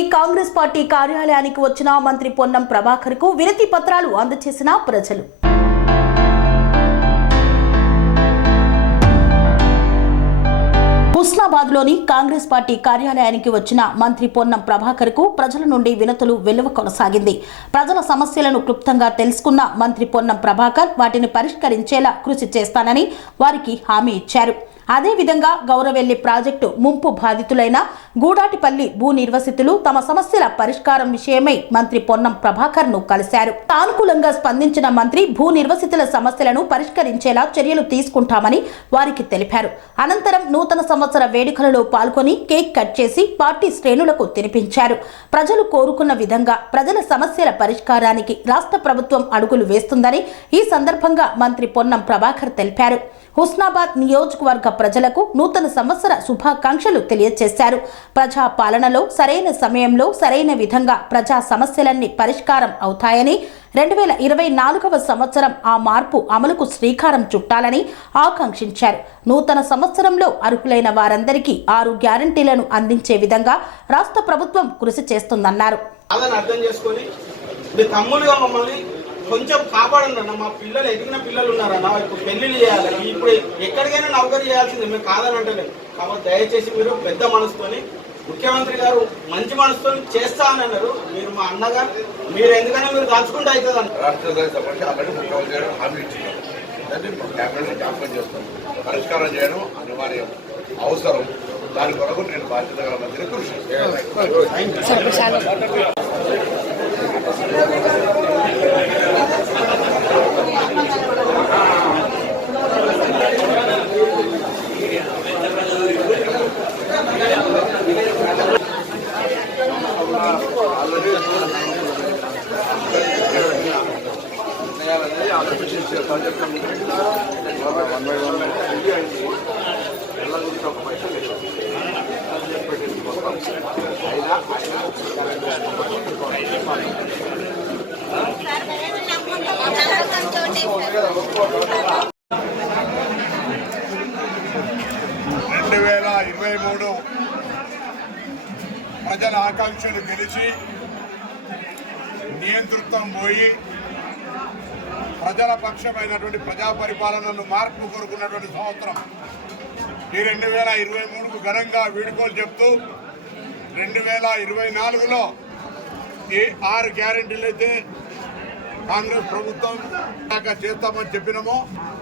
Delhi Congress party కార్యాలయానికి వచ్చిన మంత్రి పొన్నం ప్రభాకర్కు వినతి పత్రాలు అందజేసిన ప్రజలు. హుస్నాబాద్లోని కాంగ్రెస్ పార్టీ కార్యాలయానికి వచ్చిన మంత్రి పొన్నం ప్రభాకర్కు ప్రజల నుండి వినతులు వెలువ కొనసాగింది. ప్రజల సమస్యలను క్లుప్తంగా తెలుసుకున్న మంత్రి పొన్నం ప్రభాకర్ వాటిని పరిష్కరించేలా కృషి చేస్తానని వారికి హామీ ఇచ్చారు. అదేవిధంగా గౌరవెల్లి ప్రాజెక్టు ముంపు బాధితులైన గూడాటిపల్లి భూ నిర్వసితులు తమ సమస్యల పరిష్కారం విషయమై మంత్రి పొన్నం ప్రభాకర్ను కలిశారు. సానుకూలంగా స్పందించిన మంత్రి భూ నిర్వసితుల సమస్యలను పరిష్కరించేలా చర్యలు తీసుకుంటామని వారికి తెలిపారు. అనంతరం నూతన సంవత్సర వేడుకలలో పాల్గొని కేక్ కట్ చేసి పార్టీ శ్రేణులకు తినిపించారు. ప్రజలు కోరుకున్న విధంగా ప్రజల సమస్యల పరిష్కారానికి రాష్ట్ర ప్రభుత్వం అడుగులు వేస్తుందని ఈ సందర్భంగా మంత్రి పొన్నం ప్రభాకర్ తెలిపారు. హుస్నాబాద్ నియోజకవర్గ ప్రజలకు నూతన సంవత్సర శుభాకాంక్షలు తెలియజేశారు. ప్రజా పాలనలో సరైన సమయంలో సరైన విధంగా ప్రజా సమస్యలన్నీ పరిష్కారం అవుతాయని రెండు వేల ఇరవై నాలుగవ సంవత్సరం ఆ మార్పు అమలుకు శ్రీకారం చుట్టాలని ఆకాంక్షించారు. నూతన సంవత్సరంలో అర్హులైన వారందరికీ ఆరు గ్యారంటీలను అందించే విధంగా రాష్ట్ర ప్రభుత్వం కృషి చేస్తుందన్నారు. అర్థం చేసుకొని మీ తమ్ముడుగా మమ్మల్ని కొంచెం కాపాడండి అన్న మా పిల్లలు ఎదిగిన పిల్లలు ఉన్నారన్న ఇప్పుడు పెళ్ళిళ్ళు చేయాలి. ఇప్పుడు ఎక్కడికైనా నౌకరీ చేయాల్సిందే మేము కాదని అంటలేదు కాబట్టి దయచేసి మీరు పెద్ద మనసుతోని ముఖ్యమంత్రి గారు మంచి మనసుతో చేస్తా అని అన్నారు. మీరు మా అన్నగా మీరు ఎందుకైనా మీరు దాచుకుంటే అవుతుంది అన్న పరిష్కారం చేయడం అనివార్యం అవసరం. దాని కొరకు నేను బాధ్యత గల మంత్రి కృషి చేస్తాను. వన్ బై వన్ ఎలా గురించి ఒక రెండు వేల ఇరవై మూడు ప్రజల ఆకాంక్షలు గెలిచి నియంతృత్వం పోయి ప్రజల పక్షమైనటువంటి ప్రజా పరిపాలనను మార్పు కోరుకున్నటువంటి సంవత్సరం. ఈ రెండు వేల ఇరవై మూడుకు ఘనంగా వీడుకోలు చెప్తూ రెండు వేల ఇరవై నాలుగులో ఈ ఆరు గ్యారెంటీలు అయితే కాంగ్రెస్ ప్రభుత్వం దాకా చేస్తామని చెప్పినామో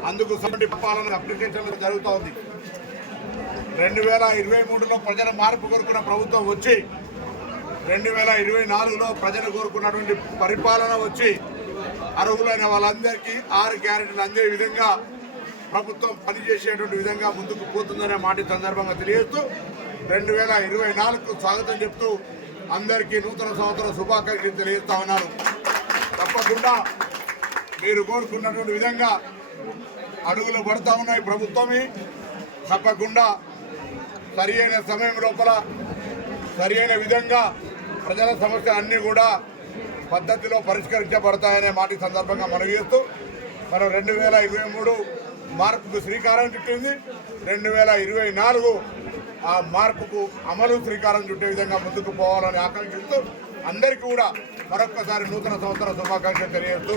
అందుకు సమిటి పాలన అప్లికేషన్లు జరుగుతూ ఉంది. రెండు వేల ఇరవై మూడులో ప్రజల మార్పు కోరుకున్న ప్రభుత్వం వచ్చి రెండు వేల ఇరవై నాలుగులో ప్రజలు కోరుకున్నటువంటి పరిపాలన వచ్చి అర్హులైన వాళ్ళందరికీ ఆరు గ్యారెంటీలు అందే విధంగా ప్రభుత్వం పనిచేసేటువంటి విధంగా ముందుకు పోతుందనే మాట సందర్భంగా తెలియజేస్తూ రెండు వేల ఇరవై నాలుగుకు స్వాగతం చెప్తూ అందరికీ నూతన సంవత్సర శుభాకాంక్షలు తెలియజేస్తా ఉన్నారు తప్పకుండా మీరు కోరుకున్నటువంటి విధంగా అడుగులు పడతా ఉన్నాయి ప్రభుత్వమే. తప్పకుండా సరి అయిన సమయం లోపల సరి అయిన విధంగా ప్రజల సమస్యలు అన్నీ కూడా పద్ధతిలో పరిష్కరించబడతాయనే మాట సందర్భంగా మనవి చేస్తూ మనం రెండు వేల ఇరవై మూడు మార్పుకు శ్రీకారం చుట్టింది. రెండు వేల ఇరవై నాలుగు ఆ మార్పుకు అమలు శ్రీకారం చుట్టే విధంగా ముందుకు పోవాలని ఆకాంక్షిస్తూ అందరికీ కూడా మరొక్కసారి నూతన సంవత్సర శుభాకాంక్షలు తెలియజేస్తూ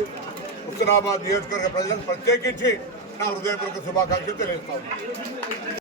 హుస్నాబాద్ నియోజకవర్గ ప్రజలకు ప్రత్యేకించి నా హృదయపూర్వక శుభాకాంక్షలు తెలియజేస్తాను.